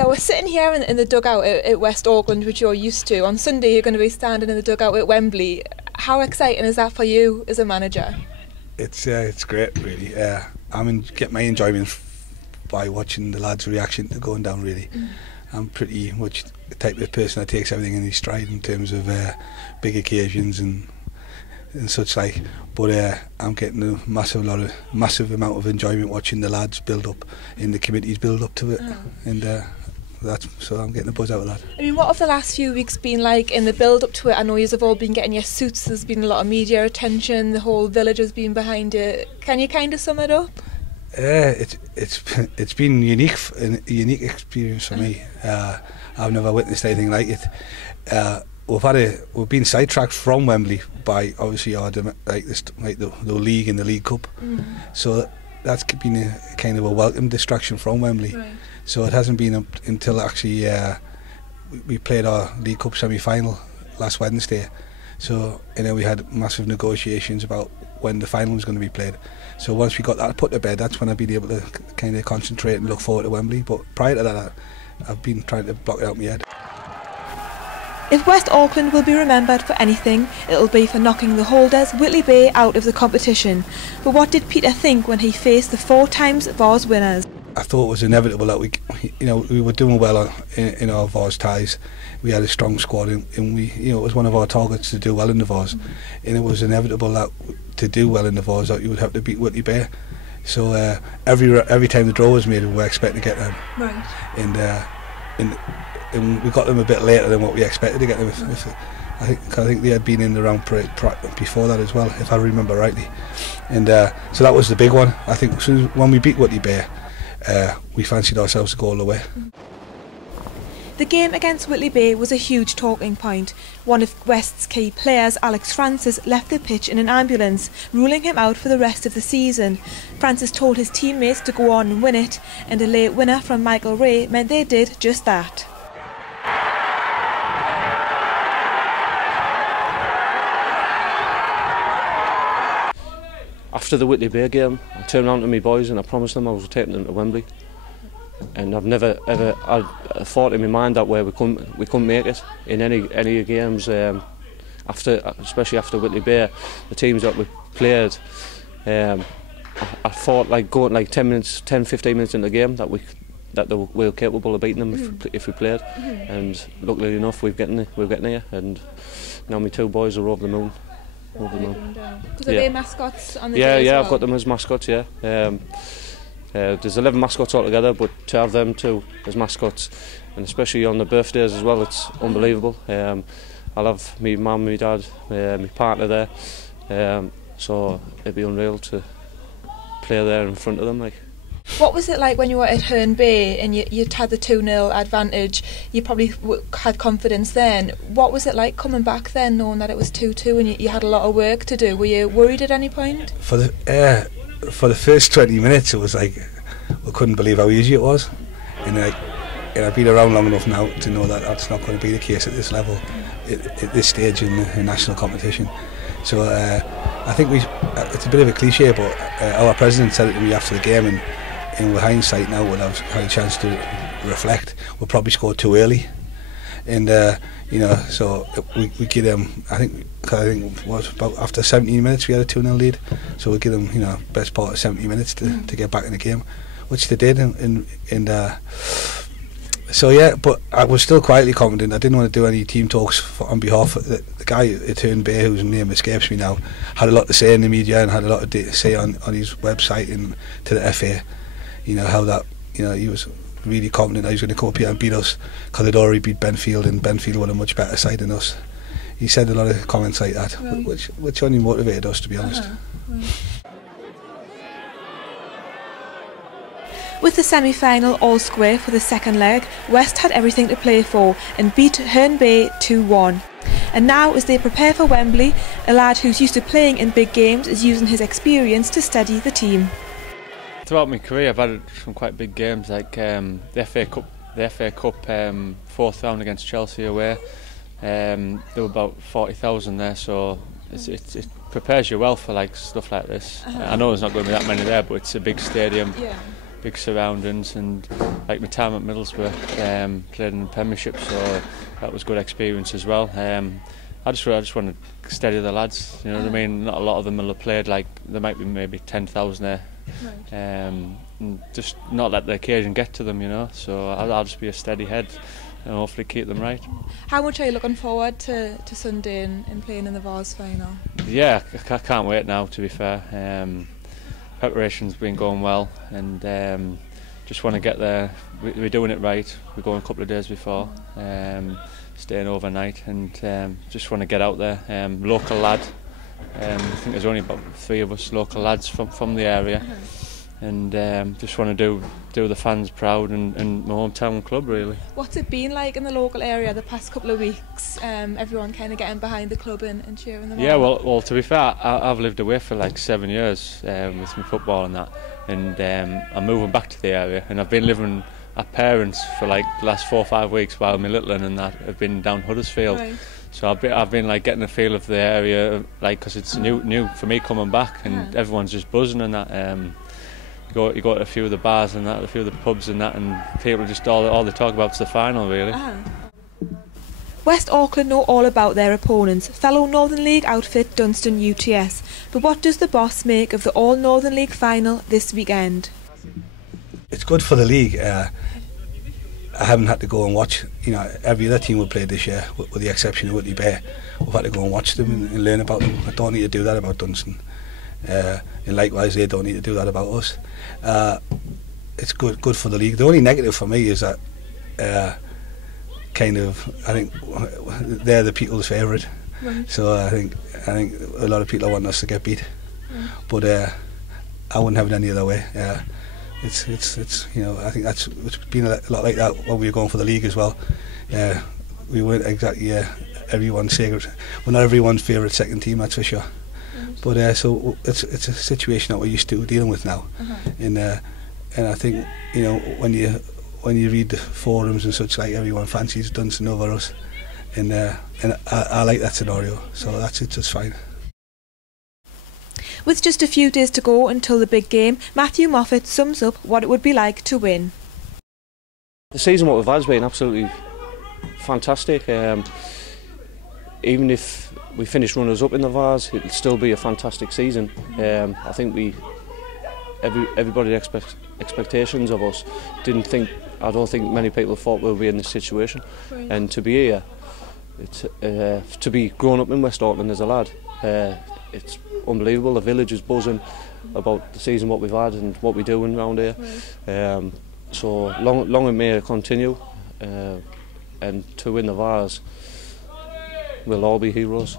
Peter, we're sitting here in the dugout at West Auckland, which you're used to. On Sunday you're going to be standing in the dugout at Wembley. How exciting is that for you as a manager? It's great, really. Get my enjoyment by watching the lads' reaction to going down, really. I'm pretty much the type of person that takes everything in his stride in terms of big occasions and such like. But I'm getting a massive amount of enjoyment watching the lads build up in the committees build up to it, and so I'm getting a buzz out of that. I mean, what have the last few weeks been like in the build up to it? I know you've all been getting your suits. There's been a lot of media attention. The whole village has been behind it. Can you kind of sum it up? It's been a unique experience for me. I've never witnessed anything like it. We've been sidetracked from Wembley by obviously the league and the League Cup, so that's been a kind of a welcome distraction from Wembley. Right. So it hasn't been until actually we played our League Cup semi-final last Wednesday. So we had massive negotiations about when the final was going to be played. So once we got that put to bed, that's when I've been able to kind of concentrate and look forward to Wembley. But prior to that, I've been trying to block it out of my head. If West Auckland will be remembered for anything, it'll be for knocking the holders Whitley Bay out of the competition. But what did Peter think when he faced the 4 times Vase winners? I thought it was inevitable that we were doing well in our Vase ties. We had a strong squad, and it was one of our targets to do well in the Vase, and it was inevitable that to do well in the Vase that you would have to beat Whitley Bay. So every time the draw was made, we were expecting to get them, right. And we got them a bit later than what we expected to get them. I think they had been in the round before that as well, if I remember rightly. And so that was the big one. I think when we beat Whitley Bay, we fancied ourselves to go all the way. The game against Whitley Bay was a huge talking point. One of West's key players, Alex Francis, left the pitch in an ambulance, ruling him out for the rest of the season. Francis told his teammates to go on and win it, and a late winner from Michael Ray meant they did just that. After the Whitley Bay game, I turned around to my boys and I promised them I was taking them to Wembley. And I've never ever I thought in my mind that way we couldn't make it in any games. Especially after Whitley Bay, the teams that we played, I thought like going like 10-15 minutes in the game that we were capable of beating them if we played. And luckily enough, we're getting there, and now my 2 boys are over the moon. Because are they mascots on the day as well? I've got them as mascots, yeah. There's 11 mascots altogether, but to have them 2 as mascots, and especially on the birthdays as well, it's unbelievable. I'll have my mum, my dad, my partner there, so it'd be unreal to play there in front of them. What was it like when you were at Herne Bay and you'd had the 2-0 advantage? You probably had confidence then. What was it like coming back then, knowing that it was 2-2 and you had a lot of work to do? Were you worried at any point? For the first 20 minutes, it was like we couldn't believe how easy it was, and I've been around long enough now to know that that's not going to be the case at this level, at this stage in the national competition. So I think it's a bit of a cliche, but our president said it to me after the game, and with hindsight now, when I've had a chance to reflect, we probably scored too early, and so we give them. I think it was about after 17 minutes we had a 2-0 lead, so we give them best part of 70 minutes to get back in the game, which they did, so yeah. But I was still quietly confident. I didn't want to do any team talks on behalf of the guy at Herne Bay, whose name escapes me now. Had a lot to say in the media and had a lot to say on his website and to the FA. How that he was really confident that he was going to come up here and beat us because they'd already beat Benfield, and Benfield were a much better side than us. He said a lot of comments like that, right. which only motivated us, to be honest. Right. With the semi-final all square for the second leg, West had everything to play for and beat Herne Bay 2-1. And now, as they prepare for Wembley, a lad who's used to playing in big games is using his experience to steady the team. Throughout my career, I've had some quite big games, like the FA Cup 4th round against Chelsea away. There were about 40,000 there, so it prepares you well for stuff like this. I know there's not going to be that many there, but it's a big stadium. big surroundings, and like my time at Middlesbrough, played in the Premiership, so that was a good experience as well. I just want to steady the lads, you know what I mean. Not a lot of them will have played, like there might be maybe 10,000 there. Right. And just not let the occasion get to them, you know. So I'll just be a steady head and hopefully keep them right. How much are you looking forward to Sunday and playing in the Vase final? Yeah, I can't wait now, to be fair. Preparation's been going well, and just want to get there. We're doing it right. We're going a couple of days before, staying overnight, and just want to get out there. Local lad, I think there's only about 3 of us local lads from the area, and just want to do the fans proud and my hometown club, really. What's it been like in the local area the past couple of weeks? Everyone kind of getting behind the club and cheering them on? Yeah, well, to be fair, I've lived away for like 7 years with my football and that, and I'm moving back to the area, and I've been living at parents for like the last 4 or 5 weeks while my little one and that have been down Huddersfield. Right. So I've been like getting a feel of the area, like, because it's new for me coming back, and everyone's just buzzing and that. You go to a few of the bars and that, a few of the pubs and that, and people just all they talk about is the final, really. West Auckland know all about their opponents, fellow Northern League outfit Dunstan UTS. But what does the boss make of the All Northern League final this weekend? It's good for the league. I haven't had to go and watch, you know, every other team we played this year, with the exception of Whitley Bay. We've had to go and watch them and learn about them. I don't need to do that about Dunstan. And likewise, they don't need to do that about us. It's good for the league. The only negative for me is that I think they're the people's favourite. Right. So I think a lot of people want us to get beat. But I wouldn't have it any other way. It's you know, I think it's been a lot like that when we were going for the league as well. We weren't exactly everyone's favourite. We're not everyone's favourite second team, that's for sure. But so it's a situation that we're used to dealing with now, and I think, you know, when you read the forums and such, like, everyone fancies Dunstan over us, and I like that scenario, so that's fine. With just a few days to go until the big game, Matthew Moffat sums up what it would be like to win. The season what we've had has been absolutely fantastic. Even if we finish runners up in the Vase, it'll still be a fantastic season. I think everybody expectations of us I don't think many people thought we'll be in this situation. Right. And to be here, to be grown up in West Auckland as a lad, it's unbelievable. The village is buzzing about the season what we've had and what we're doing around here. Right. So long and may it continue, and to win the Vase, we'll all be heroes.